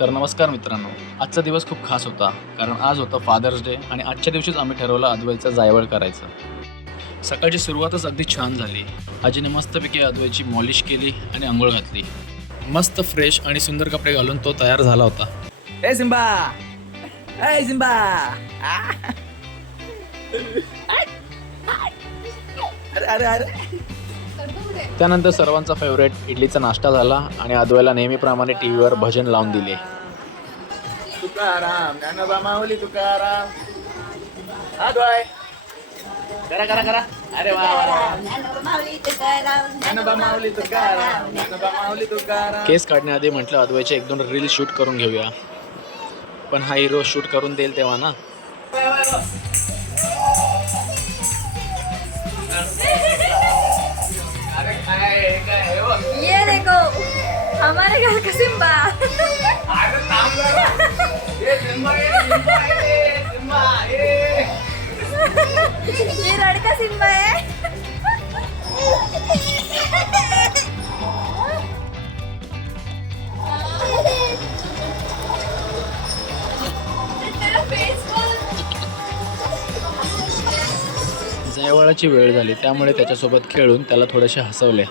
तर नमस्कार मित्रांनो आजचा दिवस खूप खास होता कारण आज होतं फादर्स डे आणि आजच्या दिवशीच आम्ही ठरवलं अद्वैचं जायवळ करायचं. सकाळची सुरुवातच अगदी छान झाली. आजीने मस्तपैकी अद्वैची मॉलिश केली आणि आंघोळ घातली. मस्त फ्रेश आणि सुंदर कपडे घालून तो तयार झाला होता. ए सिम्बा ए सिम्बा अरे अरे अरे! त्यानंतर सर्वांचा फेवरेट इडलीचा नाश्ता झाला आणि अद्वैला नेहमीप्रमाणे टी व्हीवर भजन लावून दिले. तुकाराम ज्ञानोबा माऊली तुकाराम अद्वय. करा करा करा. अरे वा वा, वा. ज्ञानोबा माऊली तुकाराम. ज्ञानोबा माऊली तुकाराम. केस काढण्याआधी म्हटलं अद्वैचे एक दोन रील शूट करून घेऊया. पण हा हिरो शूट करून देईल तेव्हा ना? आम्हाला घ्या का सिम्बा मी रडका जरा. ए, सिम्बा, ए, जयवळाची वेळ झाली त्यामुळे त्याच्यासोबत खेळून त्याला थोडेसे हसवले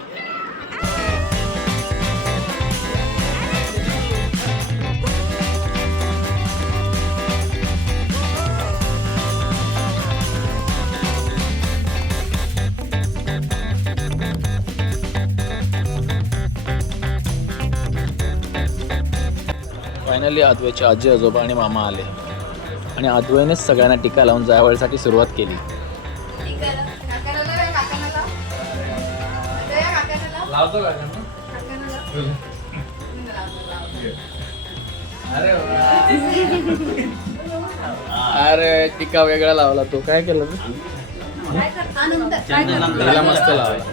फायनली अद्वैचे आजी आजोबा आणि मामा आले. आणि अद्वैनेच सगळ्यांना टीका लावून जायवळसाठी सुरुवात केली? अरे टिका वेगळा लावला तो. काय केलं? त्याला मस्त लावला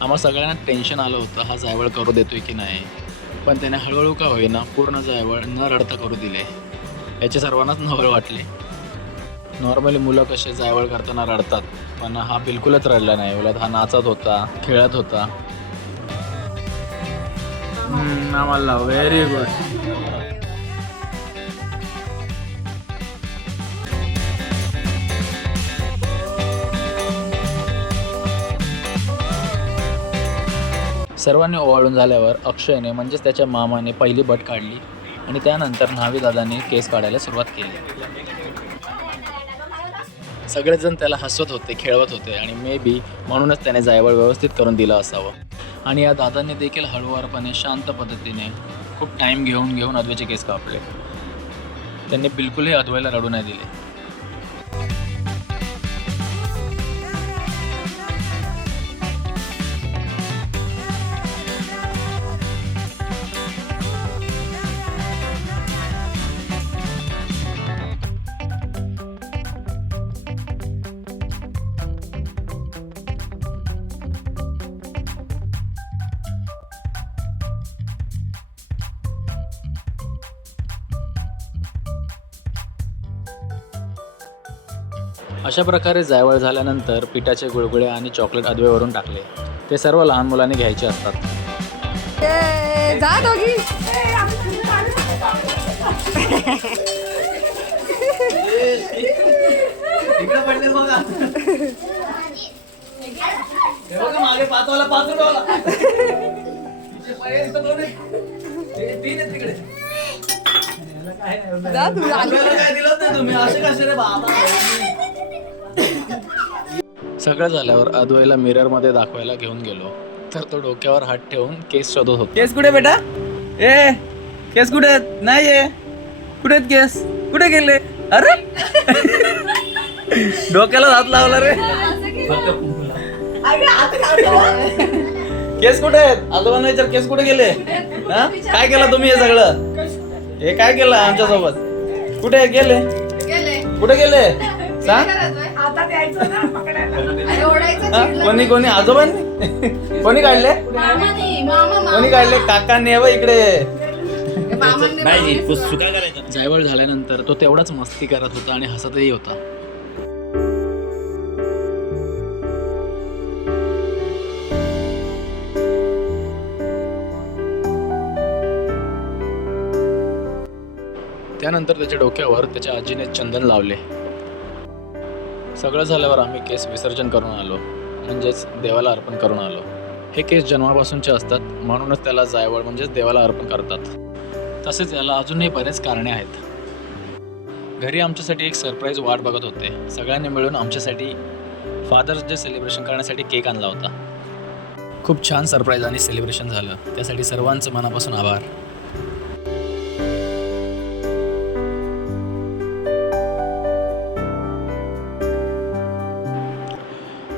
आम्हा सगळ्यांना टेन्शन आलं होतं हा जायवळ करू देतोय की नाही. पण त्याने हळूहळू का होईना पूर्ण जायवळ न रडता करू दिले. याचे सर्वांनाच नवळ वाटले. नॉर्मली मुलं कसे जायवळ करताना रडतात पण हा बिलकुलच रडला नाही. उलट हा नाचत होता खेळत होता. आम्हाला व्हेरी गुड सर्वांनी ओवाळून झाल्यावर अक्षयने म्हणजेच त्याच्या मामाने पहिली बट काढली आणि त्यानंतर न्हावी दादाने केस काढायला सुरुवात केली. सगळेजण त्याला हसवत होते खेळवत होते आणि मे बी म्हणूनच त्याने जायवळ व्यवस्थित करून दिलं असावं. आणि या दादांनी देखील हळूवारपणे शांत पद्धतीने खूप टाईम घेऊन घेऊन अद्वेचे केस कापले. त्यांनी बिलकुलही अद्वैला रडू नाही दिले. अशा प्रकारे जायवळ झाल्यानंतर पिठाचे गुळगुळे आणि चॉकलेट अद्वैवरून टाकले. ते सर्व लहान मुलांनी घ्यायचे असतात. जा. आपल्याला काय दिलं नाही तुम्ही? असे कसे रे बाबा? सगळं झाल्यावर अद्वैला मिररमध्ये दाखवायला घेऊन गेलो. तर तो डोक्यावर हात ठेवून केस शोधत होता. केस कुठे बेटा? ए केस कुठे? आहेत नाही आहे कुठे आहेत केस? कुठे गेले? अरे! डोक्याला हात लावला रे. केस कुठे आहेत? आजोबांना विचार केस कुठे गेले? हा? काय केलं तुम्ही हे सगळं? हे काय केलं आमच्यासोबत कुठे गेले? कुठे गेले? सांग? कोणी कोणी? आजोबांनी? कोणी काढले? कोणी काढले? काकांनी? हवं इकडे. जायवळ झाल्यानंतर तो तेवढाच मस्ती करत होता आणि हसतही होता. त्यानंतर त्याच्या डोक्यावर त्याच्या आजीने चंदन लावले. सगळं झाल्यावर आम्ही केस विसर्जन करून आलो. म्हणजेच देवाला अर्पण करून आलो. हे केस जन्मापासूनचे असतात म्हणूनच त्याला जायवळ म्हणजेच देवाला अर्पण करतात. तसेच याला अजूनही बरेच कारणे आहेत. घरी आमच्यासाठी एक सरप्राईज वाट बघत होते. सगळ्यांनी मिळून आमच्यासाठी फादर्स डे सेलिब्रेशन करण्यासाठी केक आणला होता. खूप छान सरप्राईज आणि सेलिब्रेशन झालं. त्यासाठी सर्वांचं मनापासून आभार.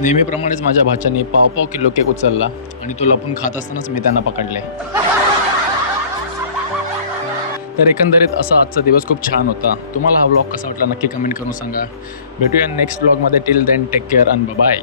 नेहमीप्रमाणेच माझ्या भाच्याने पाव पाव किलो केक उचलला आणि तो लपून खात असतानाच मी त्यांना पकडले. तर एकंदरीत असा आजचा दिवस खूप छान होता. तुम्हाला हा व्लॉग कसा वाटला नक्की कमेंट करून सांगा. भेटूया next व्लॉगमध्ये till then take care and bye